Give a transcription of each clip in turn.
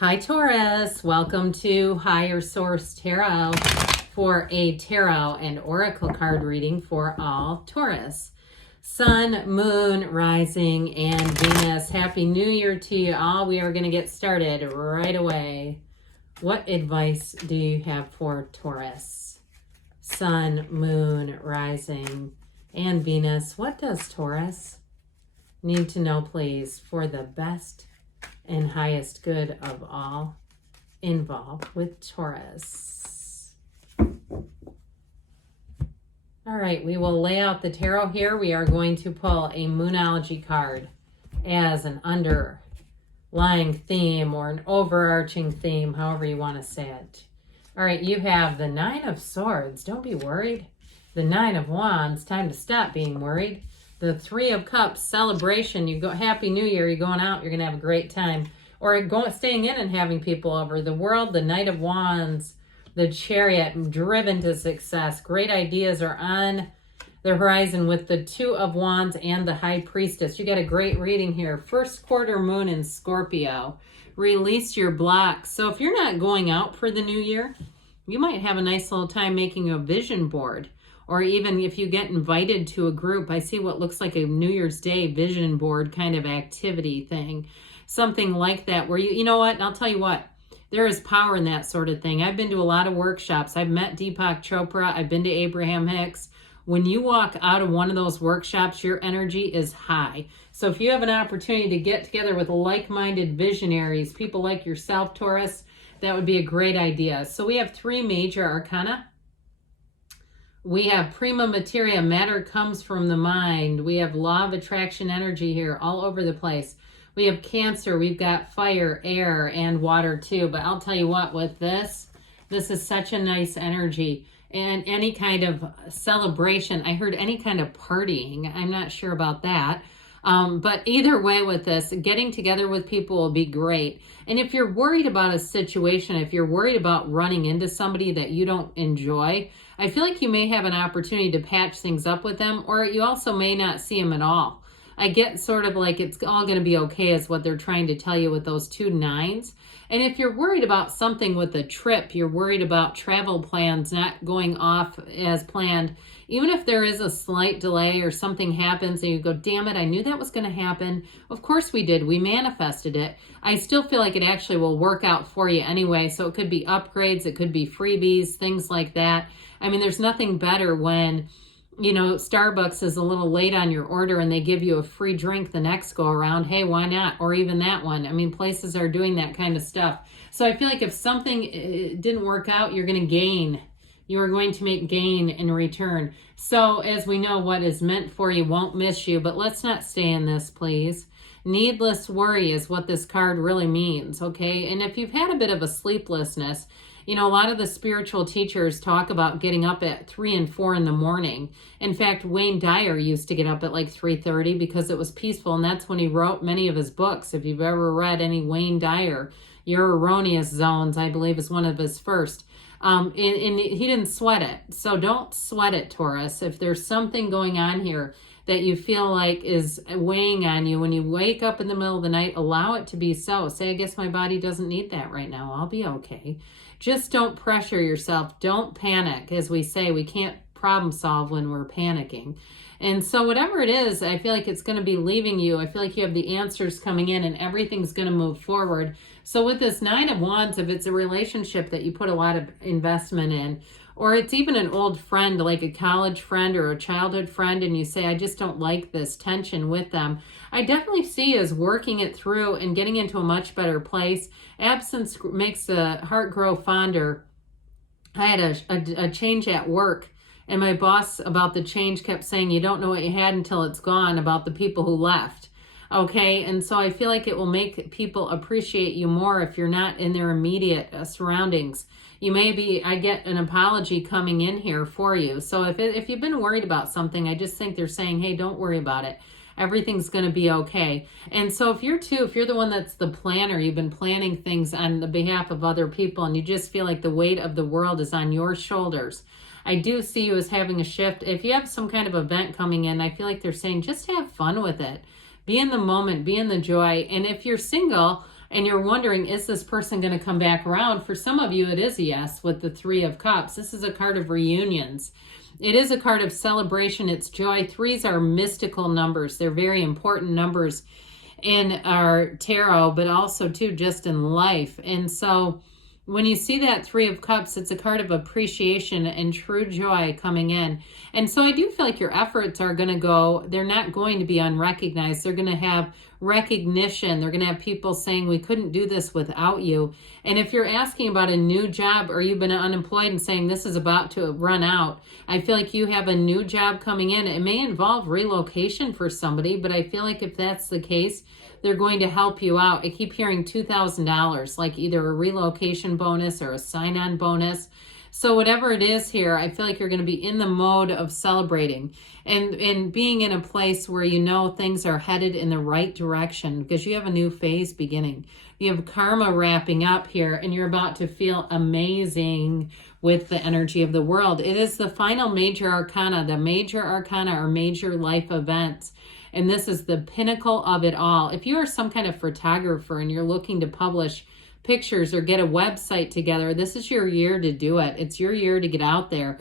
Hi Taurus, welcome to Higher Source Tarot for a tarot and oracle card reading for all Taurus. Sun, Moon, Rising, and Venus. Happy New Year to you all. We are going to get started right away. What advice do you have for Taurus? Sun, Moon, Rising, and Venus. What does Taurus need to know, please, for the best and highest good of all involved with Taurus? All right, we will lay out the tarot here. We are going to pull a Moonology card as an underlying theme or an overarching theme, however you want to say it. All right, you have the Nine of Swords. Don't be worried. The Nine of Wands. Time to stop being worried. The Three of Cups, celebration. You go, Happy New Year. You're going out. You're going to have a great time. Or staying in and having people over. The World, the Knight of Wands, the Chariot, driven to success. Great ideas are on the horizon with the Two of Wands and the High Priestess. You got a great reading here. First quarter moon in Scorpio. Release your blocks. So if you're not going out for the new year, you might have a nice little time making a vision board. Or even if you get invited to a group, I see what looks like a New Year's Day vision board kind of activity thing. Something like that where you know what, and I'll tell you what, there is power in that sort of thing. I've been to a lot of workshops. I've met Deepak Chopra. I've been to Abraham Hicks. When you walk out of one of those workshops, your energy is high. So if you have an opportunity to get together with like-minded visionaries, people like yourself, Taurus, that would be a great idea. So we have three major arcana. We have prima materia, matter comes from the mind. We have law of attraction energy here all over the place. We have Cancer, we've got fire, air, and water too. But I'll tell you what, with this is such a nice energy. And any kind of celebration, I heard any kind of partying. I'm not sure about that. But either way with this, getting together with people will be great. And if you're worried about a situation, if you're worried about running into somebody that you don't enjoy, I feel like you may have an opportunity to patch things up with them, or you also may not see them at all. I get sort of like it's all going to be okay is what they're trying to tell you with those two nines. And if you're worried about something with a trip, you're worried about travel plans not going off as planned, even if there is a slight delay or something happens and you go, damn it, I knew that was going to happen. Of course we did. We manifested it. I still feel like it actually will work out for you anyway. So it could be upgrades. It could be freebies, things like that. I mean, there's nothing better when, you know, Starbucks is a little late on your order and they give you a free drink the next go around. Hey, why not? Or even that one. I mean, places are doing that kind of stuff. So I feel like if something didn't work out, you're going to gain. You are going to make gain in return. So as we know, what is meant for you won't miss you, but let's not stay in this, please. Needless worry is what this card really means, okay? And if you've had a bit of a sleeplessness, you know, a lot of the spiritual teachers talk about getting up at 3 and 4 in the morning. In fact, Wayne Dyer used to get up at like 3:30 because it was peaceful, and that's when he wrote many of his books. If you've ever read any Wayne Dyer, Your Erroneous Zones, I believe, is one of his first. And he didn't sweat it. So don't sweat it, Taurus. If there's something going on here that you feel like is weighing on you, when you wake up in the middle of the night, allow it to be so. Say, I guess my body doesn't need that right now. I'll be okay. Just don't pressure yourself. Don't panic. As we say, we can't problem solve when we're panicking. And so whatever it is, I feel like it's going to be leaving you. I feel like you have the answers coming in and everything's going to move forward. So with this Nine of Wands, if it's a relationship that you put a lot of investment in, or it's even an old friend, like a college friend or a childhood friend, and you say, I just don't like this tension with them, I definitely see as working it through and getting into a much better place. Absence makes the heart grow fonder. I had a change at work, and my boss about the change kept saying, you don't know what you had until it's gone, about the people who left. Okay, and so I feel like it will make people appreciate you more if you're not in their immediate surroundings. You may be, I get an apology coming in here for you. So if you've been worried about something, I just think they're saying, hey, don't worry about it. Everything's going to be okay. And so if you're the one that's the planner, you've been planning things on the behalf of other people, and you just feel like the weight of the world is on your shoulders, I do see you as having a shift. If you have some kind of event coming in, I feel like they're saying, just have fun with it. Be in the moment, be in the joy. And if you're single, and you're wondering, is this person going to come back around? For some of you, it is a yes with the Three of Cups. This is a card of reunions. It is a card of celebration. It's joy. Threes are mystical numbers. They're very important numbers in our tarot, but also too just in life. And so when you see that Three of Cups, it's a card of appreciation and true joy coming in. And so I do feel like your efforts are going to go, they're not going to be unrecognized. They're going to have recognition. They're going to have people saying, we couldn't do this without you. And if you're asking about a new job, or you've been unemployed and saying this is about to run out, I feel like you have a new job coming in. It may involve relocation for somebody, but I feel like if that's the case, they're going to help you out. I keep hearing $2,000, like either a relocation bonus or a sign-on bonus. So whatever it is here, I feel like you're going to be in the mode of celebrating and being in a place where you know things are headed in the right direction, because you have a new phase beginning. You have karma wrapping up here, and you're about to feel amazing with the energy of the world. It is the final major arcana. The major arcana are major life events. And this is the pinnacle of it all. If you are some kind of photographer and you're looking to publish pictures or get a website together, this is your year to do it. It's your year to get out there.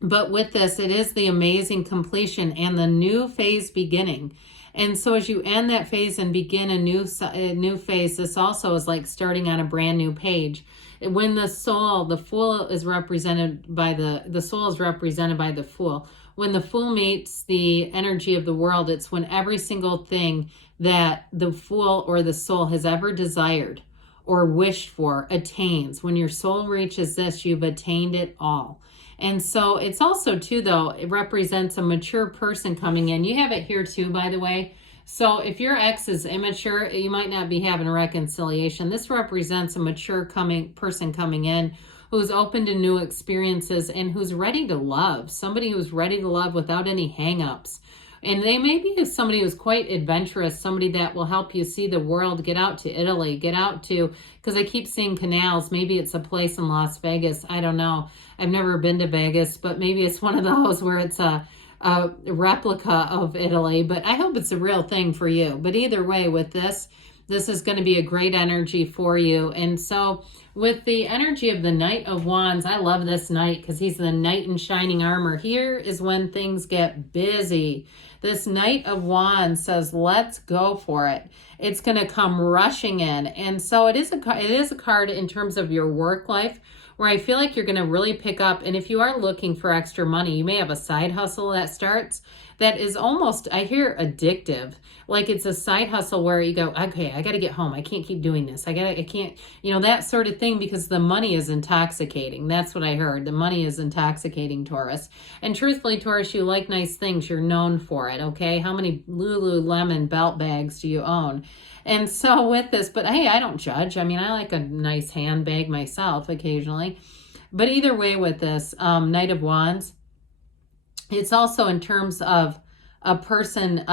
But with this, it is the amazing completion and the new phase beginning. And so as you end that phase and begin a new phase, this also is like starting on a brand new page. When the soul, the fool is represented by the soul is represented by the fool. When the fool meets the energy of the world, it's when every single thing that the fool or the soul has ever desired or wished for attains. When your soul reaches this, you've attained it all. And so it's also too, though, it represents a mature person coming in. You have it here too, by the way. So if your ex is immature, you might not be having a reconciliation. This represents a mature person coming in who's open to new experiences and who's ready to love. Somebody who's ready to love without any hang-ups. And they may be somebody who's quite adventurous, somebody that will help you see the world, get out to Italy, get out to, because I keep seeing canals. Maybe it's a place in Las Vegas. I don't know. I've never been to Vegas, but maybe it's one of those where it's a replica of Italy. But I hope it's a real thing for you. But either way, with this is going to be a great energy for you. And so with the energy of the Knight of Wands, I love this knight because he's the knight in shining armor. Here is when things get busy. This Knight of Wands says, let's go for it. It's going to come rushing in. And so it is a card in terms of your work life where I feel like you're going to really pick up. And if you are looking for extra money, you may have a side hustle that starts that is almost, I hear, addictive. Like it's a side hustle where you go, okay, I got to get home. I can't keep doing this. I can't, that sort of thing, because the money is intoxicating. That's what I heard. The money is intoxicating, Taurus. And truthfully, Taurus, you like nice things. You're known for it, okay? How many Lululemon belt bags do you own? And so with this, but hey, I don't judge. I mean, I like a nice handbag myself occasionally. But either way with this, Knight of Wands, it's also in terms of a person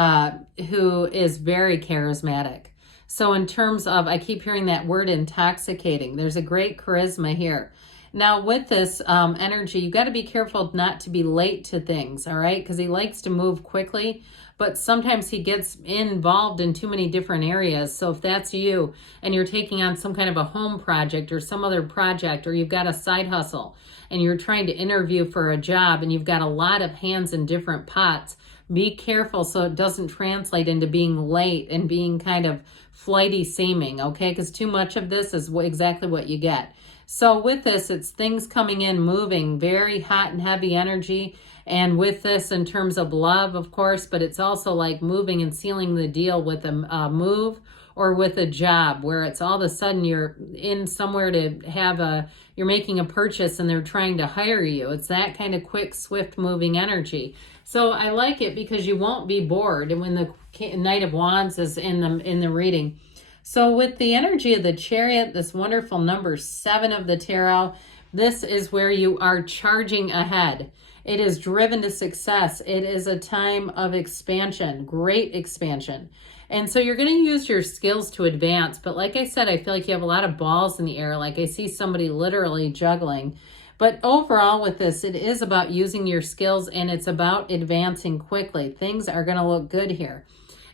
who is very charismatic. So in terms of, I keep hearing that word intoxicating. There's a great charisma here. Now with this energy, you got to be careful not to be late to things, all right? Because he likes to move quickly, but sometimes he gets involved in too many different areas. So if that's you and you're taking on some kind of a home project or some other project, or you've got a side hustle and you're trying to interview for a job and you've got a lot of hands in different pots, be careful so it doesn't translate into being late and being kind of flighty seeming, okay? Because too much of this is exactly what you get. So with this, it's things coming in, moving, very hot and heavy energy. And with this, in terms of love, of course, but it's also like moving and sealing the deal with a move or with a job where it's all of a sudden you're in somewhere to have you're making a purchase and they're trying to hire you. It's that kind of quick, swift moving energy. So I like it because you won't be bored. And when the Knight of Wands is in the reading. So with the energy of the Chariot, this wonderful number 7 of the tarot, this is where you are charging ahead. It is driven to success. It is a time of expansion, great expansion. And so you're going to use your skills to advance. But like I said, I feel like you have a lot of balls in the air. Like I see somebody literally juggling. But overall with this, it is about using your skills and it's about advancing quickly. Things are going to look good here.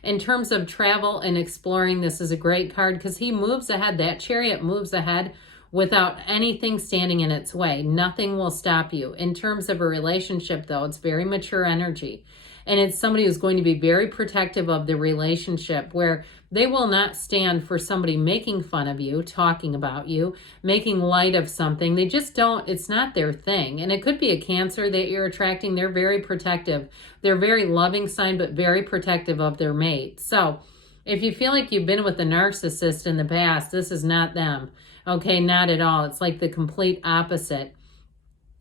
In terms of travel and exploring, this is a great card because he moves ahead. That Chariot moves ahead without anything standing in its way. Nothing will stop you. In terms of a relationship, though, it's very mature energy. And it's somebody who's going to be very protective of the relationship, where they will not stand for somebody making fun of you, talking about you, making light of something. They just don't, it's not their thing. And it could be a Cancer that you're attracting. They're very protective. They're very loving sign, but very protective of their mate. So if you feel like you've been with a narcissist in the past, this is not them. Okay, not at all. It's like the complete opposite.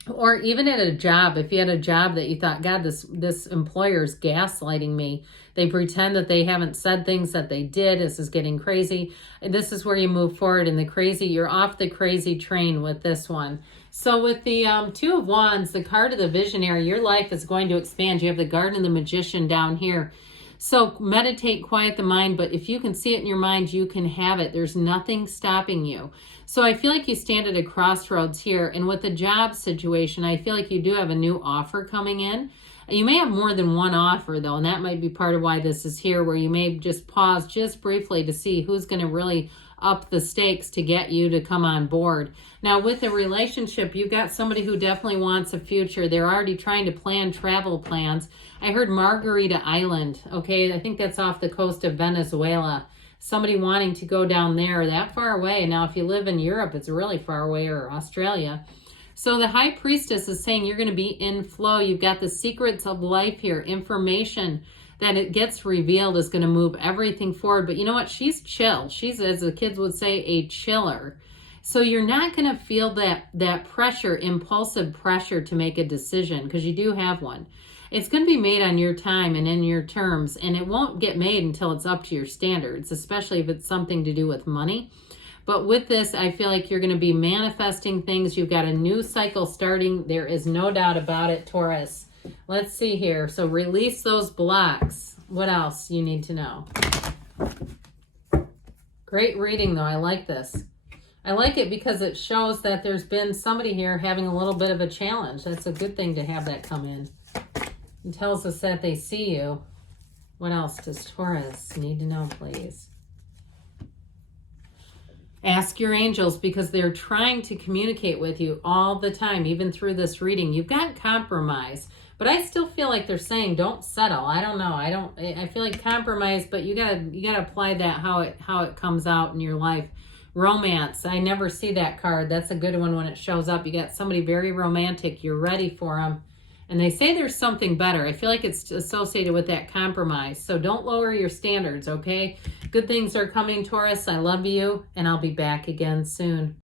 Or even at a job, if you had a job that you thought, God, this employer's gaslighting me. They pretend that they haven't said things that they did. This is getting crazy. And this is where you move forward in the crazy. You're off the crazy train with this one. So with the Two of Wands, the card of the visionary, your life is going to expand. You have the Garden of the Magician down here. So meditate, quiet the mind, but if you can see it in your mind, you can have it. There's nothing stopping you. So I feel like you stand at a crossroads here. And with the job situation, I feel like you do have a new offer coming in. You may have more than one offer, though, and that might be part of why this is here, where you may just pause just briefly to see who's going to really up the stakes to get you to come on board. Now, with a relationship, you've got somebody who definitely wants a future. They're already trying to plan travel plans. I heard Margarita Island. Okay, I think that's off the coast of Venezuela. Somebody wanting to go down there that far away. Now, if you live in Europe, it's really far away, or Australia. So the High Priestess is saying you're going to be in flow. You've got the secrets of life here. Information that it gets revealed is going to move everything forward. But you know what? She's chill. She's, as the kids would say, a chiller. So you're not going to feel that pressure, impulsive pressure to make a decision, because you do have one. It's going to be made on your time and in your terms, and it won't get made until it's up to your standards, especially if it's something to do with money. But with this, I feel like you're going to be manifesting things. You've got a new cycle starting. There is no doubt about it, Taurus. Let's see here. So release those blocks. What else you need to know? Great reading, though. I like this. I like it because it shows that there's been somebody here having a little bit of a challenge. That's a good thing to have that come in. It tells us that they see you. What else does Taurus need to know, please? Ask your angels, because they're trying to communicate with you all the time, even through this reading. You've got compromise, but I still feel like they're saying don't settle. I don't know. I feel like compromise, but you gotta apply that how it comes out in your life. Romance. I never see that card. That's a good one when it shows up. You got somebody very romantic. You're ready for them. And they say there's something better. I feel like it's associated with that compromise. So don't lower your standards, okay? Good things are coming, Taurus. I love you, and I'll be back again soon.